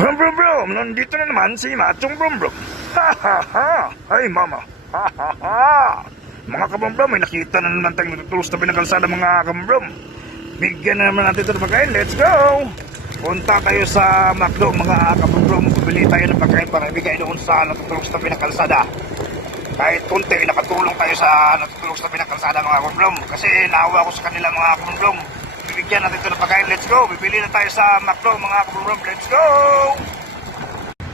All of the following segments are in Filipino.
Brum brum brum, nandito na naman si Machong Brum Brum. Ha ha ha! Ay mama! Ha ha ha! Mga kabrum may nakita na naman tayong tabi ng kalsada mga kabrum. Bigyan na naman natin ito ng pagkain. Let's go! Punta tayo sa McDo mga kabrum Bumili tayo ng pagkain para ibigay doon sa tabi ng kalsada. Kahit kunti, nakatulong tayo sa tabi ng kalsada mga kabrum. Kasi naawa ko sa kanila mga kabrum. Bibigyan natin ito ng pagkain. Let's go! Bibili na tayo sa McDo mga kabrum. Let's go!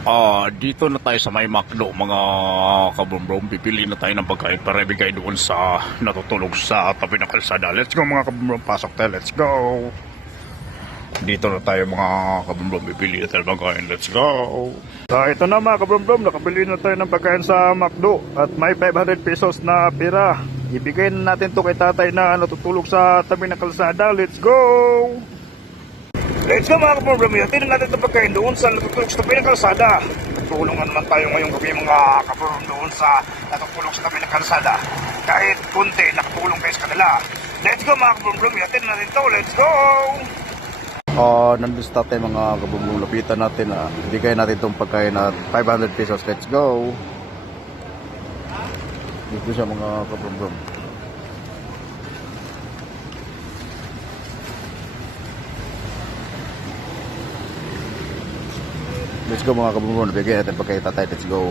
Ah, dito na tayo sa may McDo, mga kabrombrom. Pipili na tayo ng pagkain para ibigay doon sa natutulog sa tabi ng kalsada. Let's go mga kabrombrom, pasok tayo. Let's go. Dito na tayo mga kabrombrom, pipili na tayo ng pagkain. Let's go. So ito na mga kabrom nakabili na tayo ng pagkain sa McDo at may 500 pesos na pira. Ibigay na natin to kay tatay na natutulog sa tabi ng kalsada. Let's go! Let's go mga kabrom Yatin na natin itong pagkain doon sa natutulog sa tabi ng kalsada. Tulungan naman tayo ngayong gabi mga kabrom doon sa natutulog sa tabi ng kalsada. Kahit kunti, nakatulong kayo sa kanila. Let's go mga kabrom Yatin na natin to. Let's go! Ah, nandun sa mga kabumbong lapitan natin na bigay natin itong pagkain na 500 pesos. Let's go! Dito siya mga kabumbong. Let's go mga kabumbong. Bigay natin pagkain tatay. Let's go.